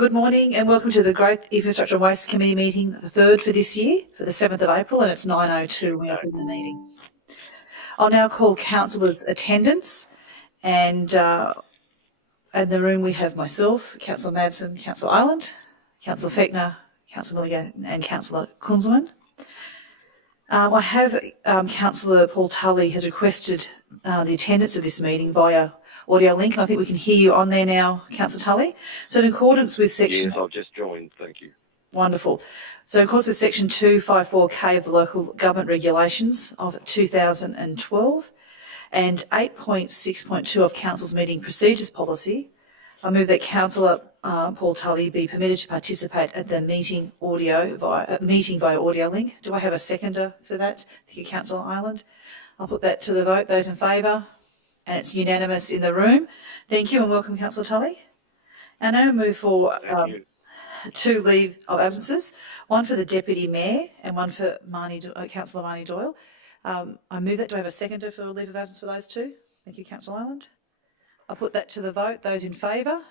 Good morning and welcome to the Growth, Infrastructure and Waste Committee meeting, the third for this year, for the 7th of April, and it's 9:02 when we open the meeting. I'll now call councillors' attendance, and in the room we have myself, Councillor Madsen, Councillor Ireland, Councillor Fechner, Councillor Milligan and Councillor Kunzelman. I have Councillor Paul Tully has requested the attendance of this meeting via audio link, and I think we can hear you on there now, Councillor Tully. So in accordance with section... Yes, I've just joined, thank you. Wonderful. So in accordance with section 254K of the Local Government Regulations of 2012 and 8.6.2 of Council's Meeting Procedures Policy, I move that Councillor Paul Tully be permitted to participate at the meeting via audio link. Do I have a seconder for that? Thank you, Councillor Ireland. I'll put that to the vote. Those in favour? And it's unanimous in the room. Thank you and welcome, Councillor Tully. And now move for 2 leave of absences, one for the Deputy Mayor and one for Councillor Marnie Doyle. I move that. Do I have a seconder for leave of absence for those two? Thank you, Councillor Ireland. I'll put that to the vote. Those in favour?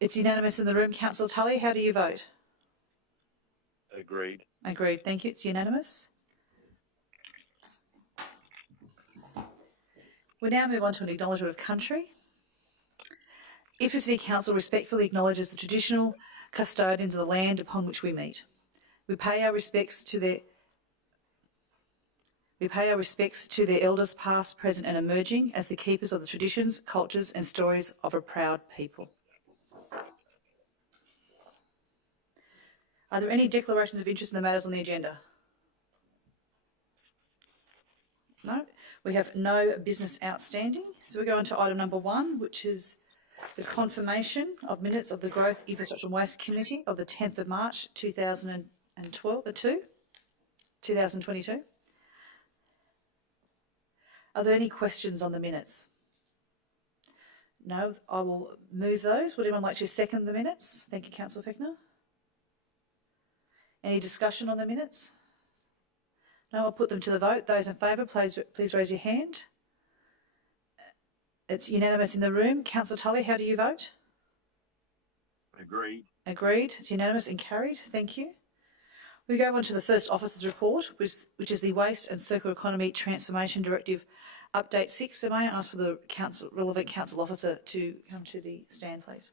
It's unanimous in the room. Councillor Tully, how do you vote? Agreed. Agreed. Thank you. It's unanimous. We now move on to an acknowledgement of country. Ipswich City Council respectfully acknowledges the traditional custodians of the land upon which we meet. We pay our respects to their elders past, present and emerging as the keepers of the traditions, cultures and stories of a proud people. Are there any declarations of interest in the matters on the agenda? No? We have no business outstanding. So we go on to item number 1, which is the confirmation of minutes of the Growth, Infrastructure and Waste Committee of the 10th of March 2022. Are there any questions on the minutes? No, I will move those. Would anyone like to second the minutes? Thank you, Councillor Fechner. Any discussion on the minutes? No, I'll put them to the vote. Those in favour, please raise your hand. It's unanimous in the room. Councillor Tully, how do you vote? Agreed. Agreed. It's unanimous and carried. Thank you. We go on to the first officer's report, which is the Waste and Circular Economy Transformation Directive Update 6. So may I ask for the relevant council officer to come to the stand, please?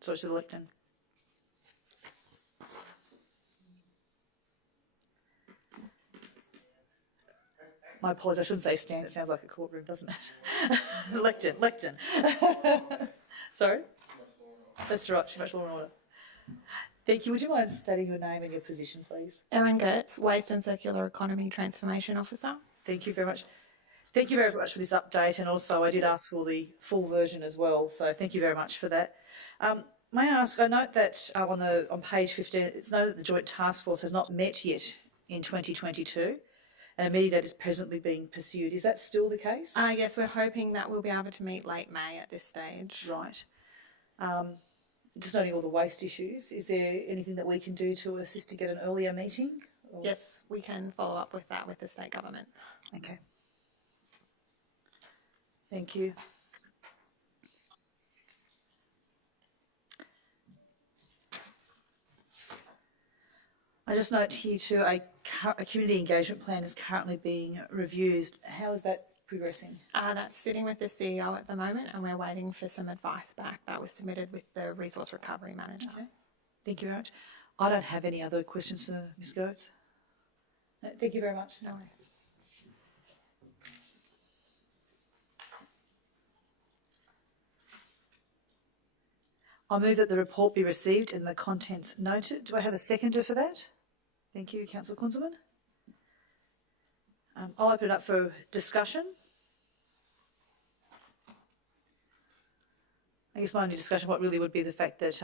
Sorry, to the lectern. My apologies, I shouldn't say stand, it sounds like a courtroom, doesn't it? Lectern. Sorry? That's right, too much law and order. Thank you. Would you mind stating your name and your position, please? Erin Gertz, Waste and Circular Economy Transformation Officer. Thank you very much. Thank you very much for this update, and also I did ask for the full version as well, so thank you very much for that. May I ask, I note that on page 15, it's noted that the Joint Task Force has not met yet in 2022. And a meeting date is presently being pursued. Is that still the case? Yes, we're hoping that we'll be able to meet late May at this stage. Right. Just noting all the waste issues, is there anything that we can do to assist to get an earlier meeting? Or? Yes, we can follow up with that with the state government. Okay. Thank you. I just note here too, a community engagement plan is currently being reviewed. How is that progressing? That's sitting with the CEO at the moment, and we're waiting for some advice back. That was submitted with the Resource Recovery Manager. Okay. Thank you very much. I don't have any other questions for Ms. Goetz. No, thank you very much. No worries. I move that the report be received and the contents noted. Do I have a seconder for that? Thank you, Councillor Kunzelman. I'll open it up for discussion. I guess my only discussion what really would be the fact that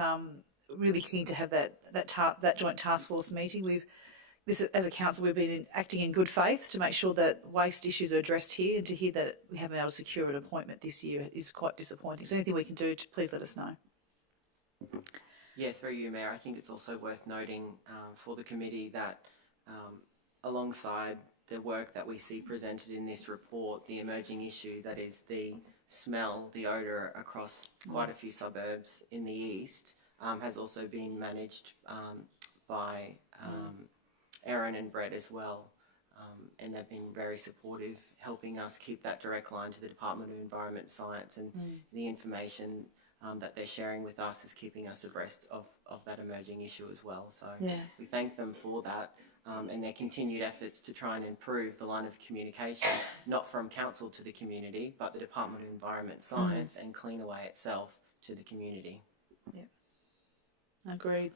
really keen to have that joint task force meeting. As a council, we've been acting in good faith to make sure that waste issues are addressed here, and to hear that we haven't been able to secure an appointment this year is quite disappointing. So anything we can do, please let us know. Yeah, through you, Mayor, I think it's also worth noting for the committee that alongside the work that we see presented in this report, the emerging issue that is the smell, the odour across quite a few suburbs in the east has also been managed by Erin and Brett as well. And they've been very supportive, helping us keep that direct line to the Department of Environment Science, and the information that they're sharing with us is keeping us abreast of that emerging issue as well. So we thank them for that and their continued efforts to try and improve the line of communication, not from council to the community, but the Department of Environment Science and Cleanaway itself to the community. Yeah, agreed.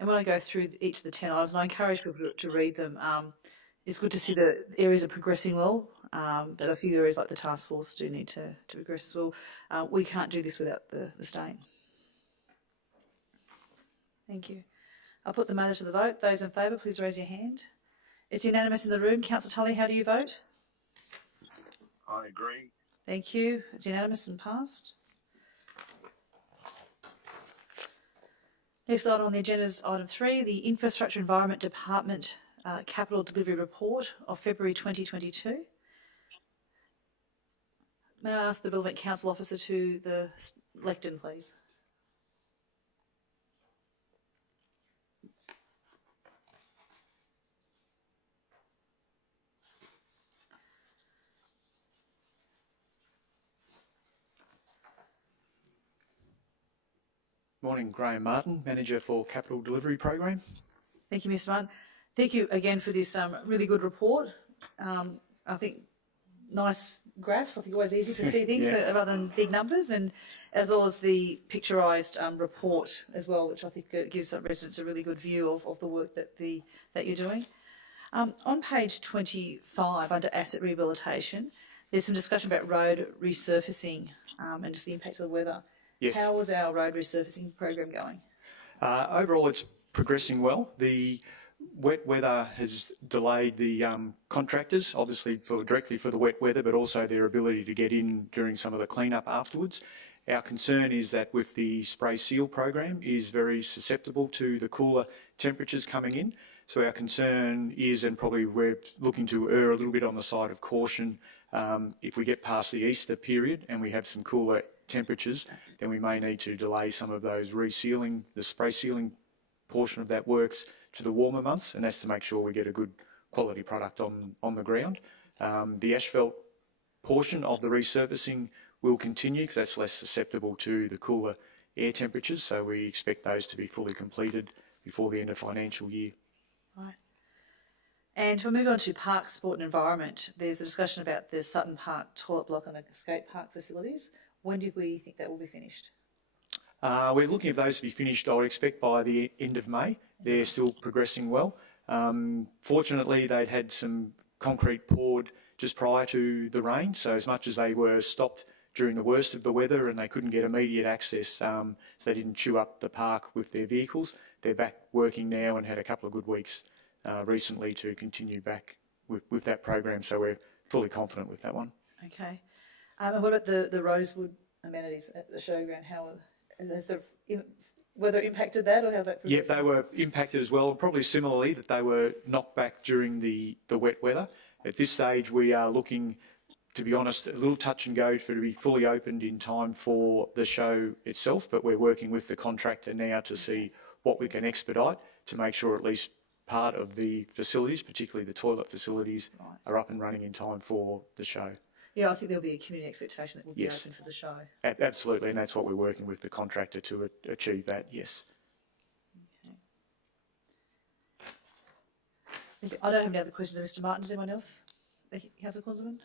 And when I go through each of the 10 items, and I encourage people to read them, it's good to see the areas are progressing well, but a few areas like the task force do need to progress as well. We can't do this without the state. Thank you. I'll put the matter to the vote. Those in favour, please raise your hand. It's unanimous in the room. Councillor Tully, how do you vote? I agree. Thank you. It's unanimous and passed. Next item on the agenda is item 3, the Infrastructure Environment Department Capital Delivery Report of February 2022. May I ask the relevant council officer to the lectern, please? Morning, Graham Martin, Manager for Capital Delivery Program. Thank you, Mr. Martin. Thank you again for this really good report. I think nice graphs. I think always easy to see things rather than big numbers, and as well as the picturised report as well, which I think gives some residents a really good view of the work that you're doing. On page 25, under asset rehabilitation, there's some discussion about road resurfacing and just the impact of the weather. Yes. How is our road resurfacing program going? Overall, it's progressing well. The wet weather has delayed the contractors, obviously directly for the wet weather, but also their ability to get in during some of the cleanup afterwards. Our concern is that with the spray seal program is very susceptible to the cooler temperatures coming in. So our concern is, and probably we're looking to err a little bit on the side of caution, if we get past the Easter period and we have some cooler temperatures, then we may need to delay some of those resealing, the spray sealing portion of that works to the warmer months, and that's to make sure we get a good quality product on the ground. The asphalt portion of the resurfacing will continue because that's less susceptible to the cooler air temperatures, so we expect those to be fully completed before the end of financial year. Right. And if we move on to Parks, Sport and Environment, there's a discussion about the Sutton Park toilet block and the skate park facilities. When do we think that will be finished? We're looking at those to be finished, I would expect, by the end of May. They're still progressing well. Fortunately, they'd had some concrete poured just prior to the rain, so as much as they were stopped during the worst of the weather and they couldn't get immediate access, so they didn't chew up the park with their vehicles, they're back working now and had a couple of good weeks recently to continue back with that program, so we're fully confident with that one. Okay. And what about the Rosewood Amenities at the showground? How has the weather impacted that, or how's that progressing? Yeah, they were impacted as well, probably similarly that they were knocked back during the wet weather. At this stage, we are looking, to be honest, a little touch and go for it to be fully opened in time for the show itself, but we're working with the contractor now to see what we can expedite to make sure at least part of the facilities, particularly the toilet facilities, are up and running in time for the show. Yeah, I think there'll be a community expectation that will be open for the show. Absolutely, and that's what we're working with the contractor to achieve that, yes. Okay. I don't have any other questions of Mr. Martin. Does anyone else? Thank you, Councillor Kunzelman.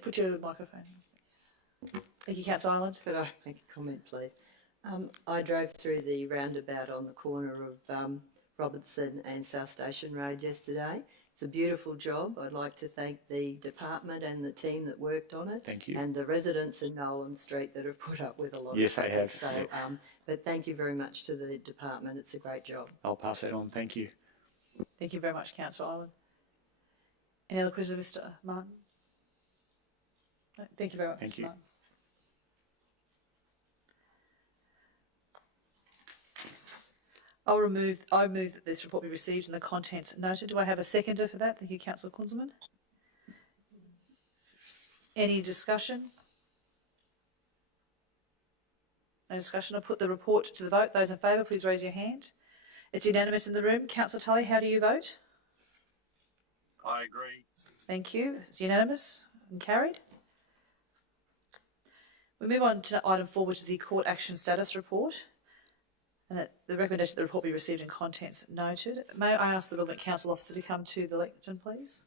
Put your microphone. Thank you, Councillor Ireland. Could I make a comment, please? I drove through the roundabout on the corner of Robertson and South Station Road yesterday. It's a beautiful job. I'd like to thank the department and the team that worked on it. Thank you. And the residents in Nolan Street that have put up with a lot of it. Yes, they have. So, but thank you very much to the department. It's a great job. I'll pass that on. Thank you. Thank you very much, Councillor Ireland. Any other questions of Mr. Martin? No, thank you very much, Thank Mr. you. Martin. I move that this report be received and the contents noted. Do I have a seconder for that? Thank you, Councillor Kunzelman. Any discussion? No discussion. I'll put the report to the vote. Those in favour, please raise your hand. It's unanimous in the room. Councillor Tully, how do you vote? I agree. Thank you. It's unanimous and carried. We move on to item 4, which is the court action status report. And that the recommendation that the report be received and contents noted. May I ask the relevant council officer to come to the lectern, please?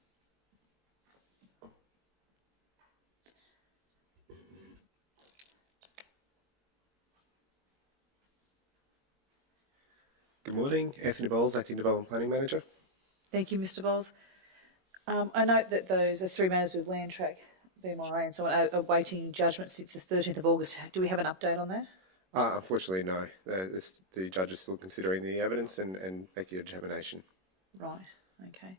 Good morning, Anthony Bowles, Acting Development Planning Manager. Thank you, Mr Bowles. I note that there's 3 matters with Land Track, BMRA and so on, awaiting judgment since the 13th of August. Do we have an update on that? Unfortunately, no. The judge is still considering the evidence and making a determination. Right, okay.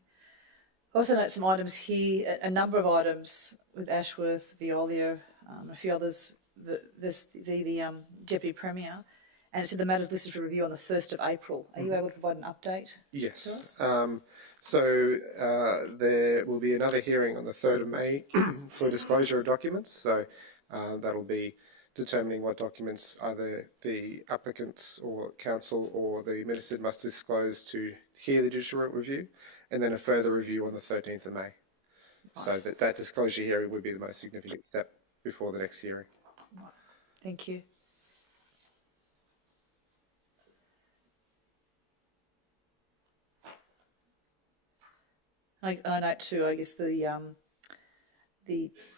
I also note some items here, a number of items with Ashworth, Veolia, a few others, the Deputy Premier, and it's in the matters listed for review on the 1st of April. Are you able to provide an update? Yes. There will be another hearing on the 3rd of May for disclosure of documents. So that'll be determining what documents either the applicants or council or the minister must disclose to hear the judicial review, and then a further review on the 13th of May. Right. So that disclosure hearing would be the most significant step before the next hearing. Right. Thank you. I note too, I guess the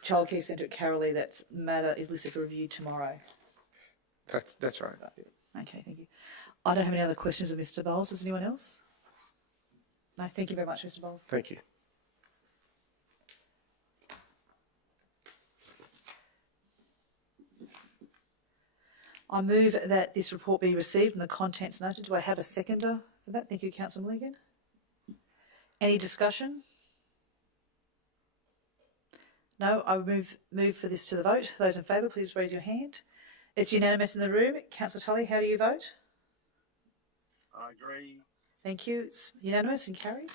childcare centre at Carolee, that matter is listed for review tomorrow. That's right. Yeah. Okay, thank you. I don't have any other questions of Mr Bowles. Does anyone else? No, thank you very much, Mr Bowles. Thank you. I move that this report be received and the contents noted. Do I have a seconder for that? Thank you, Councillor Mulligan. Any discussion? No, I move for this to the vote. Those in favour, please raise your hand. It's unanimous in the room. Councillor Tully, how do you vote? I agree. Thank you. It's unanimous and carried.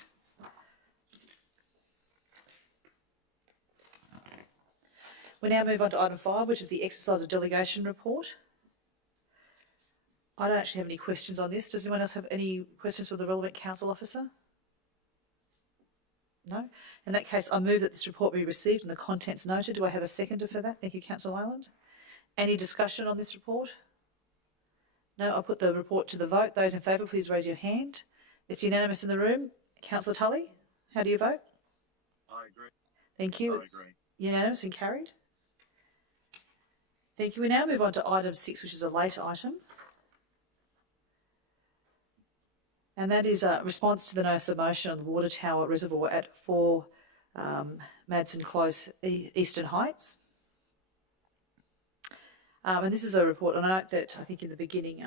We now move on to item 5, which is the exercise of delegation report. I don't actually have any questions on this. Does anyone else have any questions for the relevant council officer? No? In that case, I move that this report be received and the contents noted. Do I have a seconder for that? Thank you, Councillor Ireland. Any discussion on this report? No, I'll put the report to the vote. Those in favour, please raise your hand. It's unanimous in the room. Councillor Tully, how do you vote? I agree. Thank you. It's unanimous and carried. Thank you. We now move on to item 6, which is a late item. And that is a response to the notice of motion on the water tower reservoir at 4 Madsen Close, Eastern Heights. And this is a report, and I note that I think in the beginning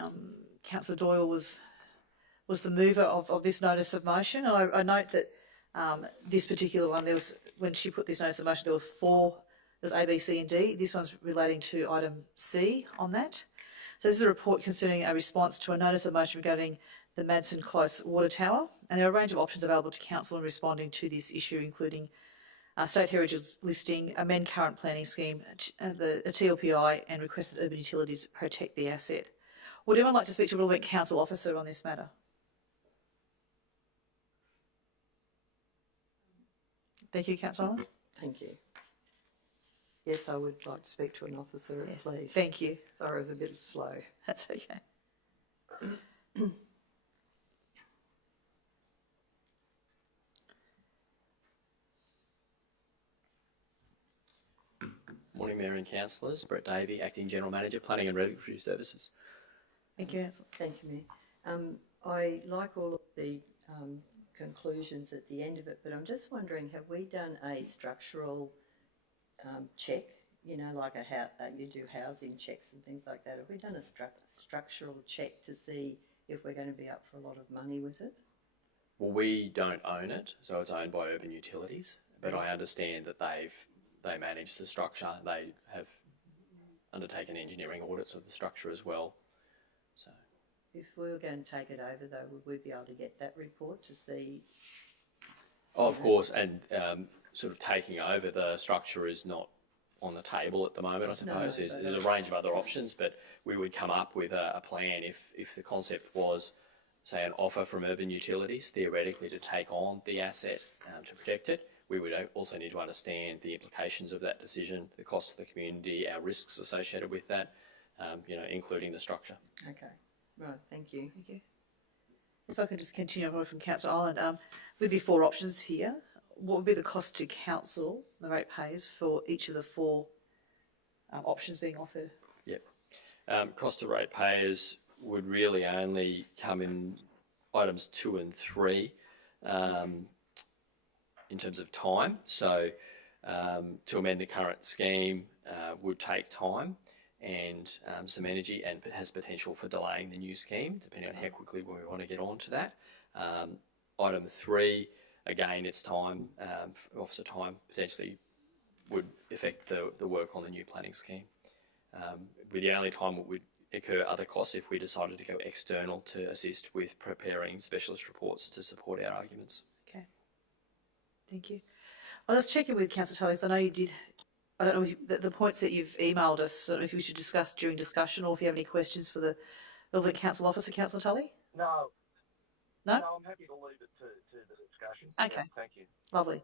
Councillor Doyle was the mover of this notice of motion. And I note that this particular one, when she put this notice of motion, there was 4, there's A, B, C and D. This one's relating to item C on that. So this is a report concerning a response to a notice of motion regarding the Madsen Close water tower, and there are a range of options available to council in responding to this issue, including state heritage listing, amend current planning scheme, a TLPI, and request that urban utilities protect the asset. Would anyone like to speak to a relevant council officer on this matter? Thank you, Councillor Ireland. Thank you. Yes, I would like to speak to an officer, please. Thank you. Sorry, I was a bit slow. That's okay. Morning, Mayor and Councillors. Brett Davey, Acting General Manager, Planning and Regulatory Services. Thank you, Councillor. Thank you, Mayor. I like all of the conclusions at the end of it, but I'm just wondering, have we done a structural check? You know, like you do housing checks and things like that. Have we done a structural check to see if we're going to be up for a lot of money with it? Well, we don't own it, so it's owned by Urban Utilities, but I understand that they manage the structure. They have undertaken engineering audits of the structure as well. So, if we were going to take it over, though, would we be able to get that report to see? of course, and sort of taking over the structure is not on the table at the moment, I suppose. No, There's a range of other options, but we would come up with a plan if the concept was, say, an offer from Urban Utilities, theoretically, to take on the asset to protect it. We would also need to understand the implications of that decision, the cost of the community, our risks associated with that, including the structure. Okay, right, thank you. Thank you. If I could just continue on from Councillor Ireland, with the four options here, what would be the cost to council, the ratepayers, for each of the four options being offered? Yep. Cost to ratepayers would really only come in items 2 and 3 in terms of time. So to amend the current scheme would take time and some energy, and has potential for delaying the new scheme, depending on how quickly we want to get on to that. Item 3, again, it's time, officer time, potentially would affect the work on the new planning scheme. With the only time it would incur other costs if we decided to go external to assist with preparing specialist reports to support our arguments. Okay. Thank you. I'll just check in with Councillor Tully, because I know you did. I don't know if the points that you've emailed us, I don't know if we should discuss during discussion, or if you have any questions for the relevant council officer, Councillor Tully? No. No? No, I'm happy to leave it to the discussion. Okay. Yeah, thank you. Lovely.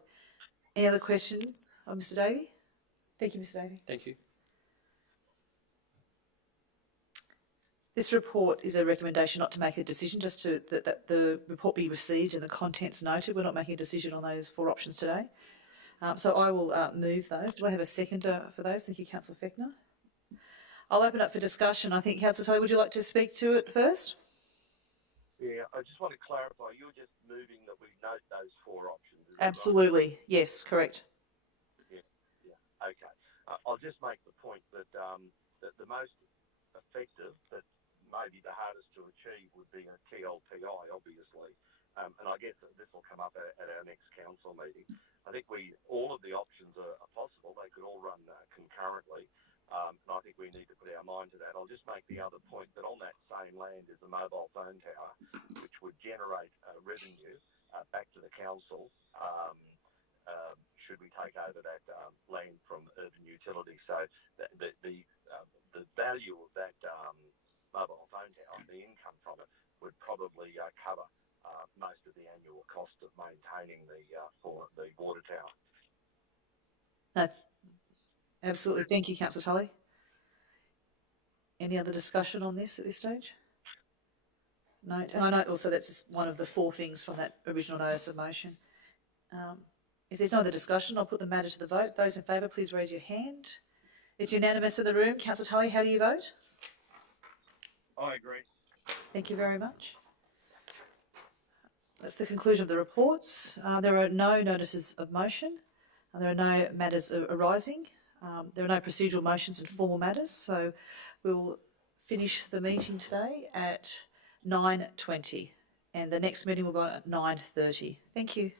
Any other questions of Mr Davey? Thank you, Mr Davey. Thank you. This report is a recommendation not to make a decision, just to that the report be received and the contents noted. We're not making a decision on those four options today. So I will move those. Do I have a seconder for those? Thank you, Councillor Fechner. I'll open up for discussion. I think, Councillor Tully, would you like to speak to it first? Yeah, I just want to clarify, you're just moving that we note those four options, is that Absolutely. Yes, correct. right? Yeah, okay. I'll just make the point that, that the most effective, but maybe the hardest to achieve, would be a TLPI, obviously. And I guess that this will come up at our next council meeting. I think all of the options are possible. They could all run concurrently. And I think we need to put our mind to that. I'll just make the other point that on that same land is a mobile phone tower, which would generate revenue back to the council should we take over that land from Urban Utilities. So the value of that mobile phone tower, the income from it, would probably cover most of the annual cost of maintaining the water tower. No, absolutely. Thank you, Councillor Tully. Any other discussion on this at this stage? No. And I know also that's just one of the four things from that original notice of motion. If there's no other discussion, I'll put the matter to the vote. Those in favour, please raise your hand. It's unanimous in the room. Councillor Tully, how do you vote? I agree. Thank you very much. That's the conclusion of the reports. There are no notices of motion. There are no matters arising. There are no procedural motions and formal matters. So we'll finish the meeting today at 9:20, and the next meeting will be at 9:30. Thank you.